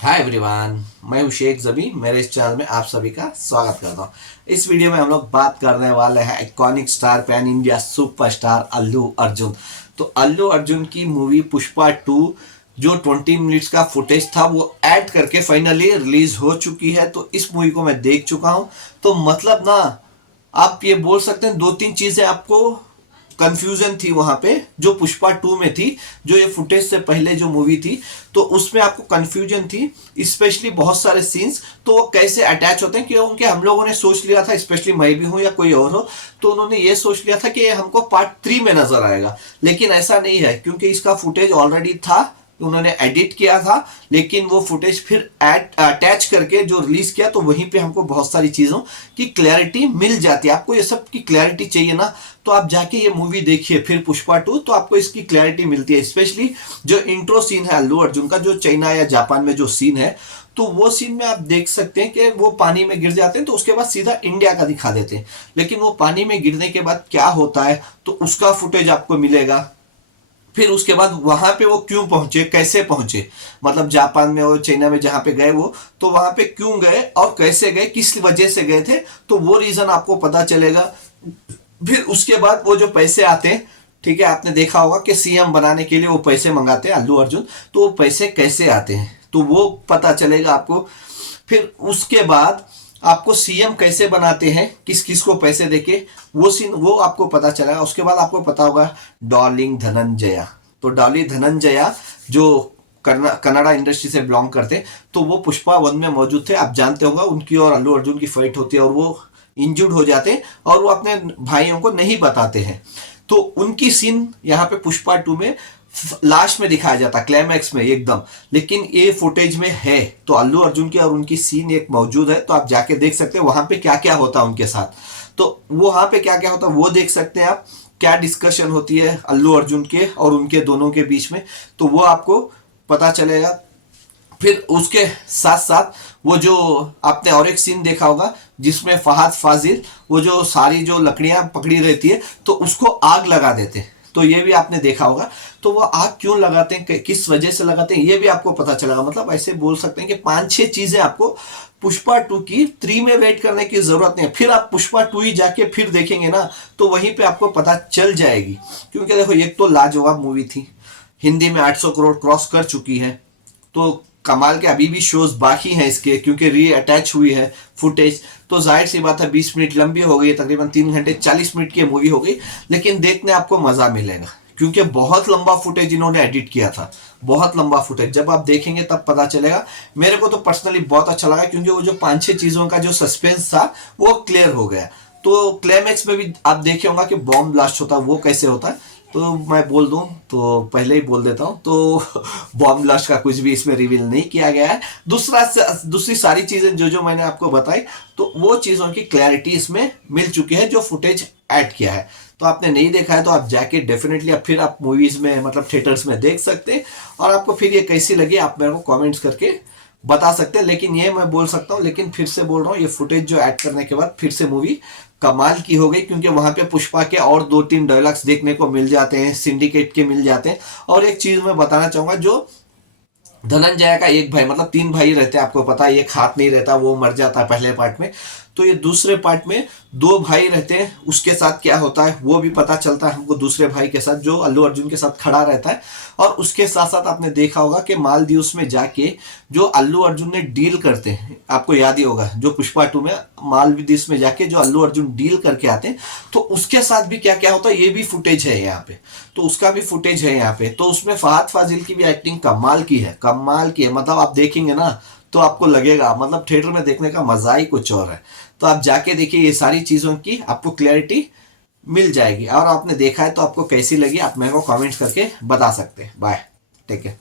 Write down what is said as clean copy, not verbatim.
Hi everyone, मैं हूं शेख जबी। मेरे इस चैनल में आप सभी का स्वागत करता हूं। इस वीडियो में हम लोग बात करने वाले हैं iconic star pan India superstar Allu Arjun. तो अल्लू अर्जुन की मूवी पुष्पा 2 जो 20 मिनट्स का फुटेज था वो ऐड करके फाइनली रिलीज हो चुकी है। तो इस मूवी को मैं देख चुका हूं। तो मतलब ना, आप ये बोल सकते हैं दो तीन चीजें आपको कंफ्यूजन थी वहां पे जो पुष्पा 2 में थी। जो ये फुटेज से पहले जो मूवी थी तो उसमें आपको कंफ्यूजन थी, स्पेशली बहुत सारे सीन्स तो वो कैसे अटैच होते हैं, क्योंकि हम लोगों ने सोच लिया था, स्पेशली मैं भी हूं या कोई और हो, तो उन्होंने ये सोच लिया था कि ये हमको पार्ट 3 में नजर आएगा। लेकिन ऐसा नहीं है, क्योंकि इसका फुटेज ऑलरेडी था, उन्होंने एडिट किया था, लेकिन वो फुटेज फिर अटैच करके जो रिलीज किया तो वहीं पे हमको बहुत सारी चीजों की क्लैरिटी मिल जाती है। आपको ये सब की क्लैरिटी चाहिए ना, तो आप जाके ये मूवी देखिए फिर पुष्पा 2, तो आपको इसकी क्लैरिटी मिलती है। स्पेशली जो इंट्रो सीन है अल्लू अर्जुन का, जो चाइना या जापान में जो सीन है, तो वो सीन में आप देख सकते हैं कि वो पानी में गिर जाते हैं तो उसके बाद सीधा इंडिया का दिखा देते हैं। लेकिन वो पानी में गिरने के बाद क्या होता है तो उसका फुटेज आपको मिलेगा। फिर उसके बाद वहां पे वो क्यों पहुंचे, कैसे पहुंचे, मतलब जापान में और चाइना में जहां पे गए वो, तो वहां पे क्यों गए और कैसे गए, किस वजह से गए थे, तो वो रीजन आपको पता चलेगा। फिर उसके बाद वो जो पैसे आते हैं, ठीक है, आपने देखा होगा कि सीएम बनाने के लिए वो पैसे मंगाते हैं अल्लू अर्जुन, तो वो पैसे कैसे आते हैं तो वो पता चलेगा आपको। फिर उसके बाद आपको सीएम कैसे बनाते हैं, किस किस को पैसे देके, वो सीन वो आपको पता चलेगा। उसके बाद आपको पता होगा डॉर्लिंग धनंजया। तो डॉली धनंजया जो कन्नड़ा इंडस्ट्री से बिलोंग करते, तो वो पुष्पा 1 में मौजूद थे। आप जानते होंगे उनकी और अल्लू अर्जुन की फाइट होती है और वो इंजर्ड हो जाते हैं और वो अपने भाइयों को नहीं बताते हैं। तो उनकी सीन यहाँ पे पुष्पा 2 में लास्ट में दिखाया जाता, क्लाइमैक्स में एकदम। लेकिन ये फुटेज में है, तो अल्लू अर्जुन की और उनकी सीन एक मौजूद है, तो आप जाके देख सकते हैं वहां पे क्या क्या होता है उनके साथ। तो वहां पे क्या क्या होता है वो देख सकते हैं आप, क्या डिस्कशन होती है अल्लू अर्जुन के और उनके दोनों के बीच में, तो वो आपको पता चलेगा। फिर उसके साथ साथ वो जो आपने और एक सीन देखा होगा जिसमें फहद फाजिल वो जो सारी जो लकड़ियां पकड़ी रहती है तो उसको आग लगा देते हैं, तो ये भी आपने देखा होगा। तो वो आग क्यों लगाते हैं, किस वजह से लगाते हैं, ये भी आपको पता चलेगा। मतलब ऐसे बोल सकते हैं कि 5-6 चीजें आपको पुष्पा 2 की 3 में वेट करने की जरूरत नहीं है। फिर आप पुष्पा 2 ही जाके फिर देखेंगे ना, तो वहीं पे आपको पता चल जाएगी। क्योंकि देखो, एक तो लाजवाब मूवी थी, हिंदी में 800 करोड़ क्रॉस कर चुकी है, तो कमाल के अभी भी शोज बाकी हैं इसके, क्योंकि री अटैच हुई है फुटेज। तो जाहिर सी बात है 20 मिनट लंबी हो गई, तकरीबन 3 घंटे 40 मिनट की मूवी हो गई, लेकिन देखने आपको मजा मिलेगा। क्योंकि बहुत लंबा फुटेज इन्होंने एडिट किया था, बहुत लंबा फुटेज। जब आप देखेंगे तब पता चलेगा। मेरे को तो पर्सनली बहुत अच्छा लगा, क्योंकि वो जो 5-6 चीजों का जो सस्पेंस था वो क्लियर हो गया। तो क्लाइमैक्स में भी आप देखे होंगे कि बॉम्ब ब्लास्ट होता है, वो कैसे होता है, तो मैं बोल दूं तो पहले ही बोल देता हूं, तो बॉम्ब ब्लास्ट का कुछ भी इसमें रिवील नहीं किया गया है। दूसरी सारी चीजें जो जो मैंने आपको बताई, तो वो चीजों की क्लैरिटी इसमें मिल चुकी है जो फुटेज ऐड किया है। तो आपने नहीं देखा है तो आप जाके डेफिनेटली अब फिर आप मूवीज में, मतलब थिएटर्स में देख सकते हैं। और आपको फिर ये कैसी लगी आप मेरे को कमेंट्स करके बता सकते हैं। लेकिन ये मैं बोल सकता हूँ, लेकिन फिर से बोल रहा हूँ, ये फुटेज जो ऐड करने के बाद फिर से मूवी कमाल की हो गई, क्योंकि वहां पे पुष्पा के और 2-3 डायलॉग्स देखने को मिल जाते हैं, सिंडिकेट के मिल जाते हैं। और एक चीज मैं बताना चाहूंगा, जो धनंजय का एक भाई, मतलब 3 भाई रहते हैं, आपको पता है, एक हाथ नहीं रहता, वो मर जाता है पहले पार्ट में। तो ये दूसरे पार्ट में 2 भाई रहते हैं, उसके साथ क्या होता है वो भी पता चलता है हमको, दूसरे भाई के साथ जो अल्लू अर्जुन के साथ खड़ा रहता है। और उसके साथ साथ आपने देखा होगा कि मालदीव्स में जाके जो अल्लू अर्जुन ने डील करते हैं, आपको याद ही होगा, जो पुष्पा 2 में मालदीव्स में जाके जो अल्लू अर्जुन डील करके आते हैं, तो उसके साथ भी क्या क्या होता है ये भी फुटेज है यहाँ पे। तो उसका भी फुटेज है यहाँ पे। तो उसमें फहद फाजिल की भी एक्टिंग कमाल की है, कमाल की है। मतलब आप देखेंगे ना तो आपको लगेगा, मतलब थिएटर में देखने का मजा ही कुछ और है। तो आप जाके देखिए, ये सारी चीजों की आपको क्लैरिटी मिल जाएगी। और आपने देखा है तो आपको कैसी लगी आप मेरे को कमेंट्स करके बता सकते हैं। Bye, take care.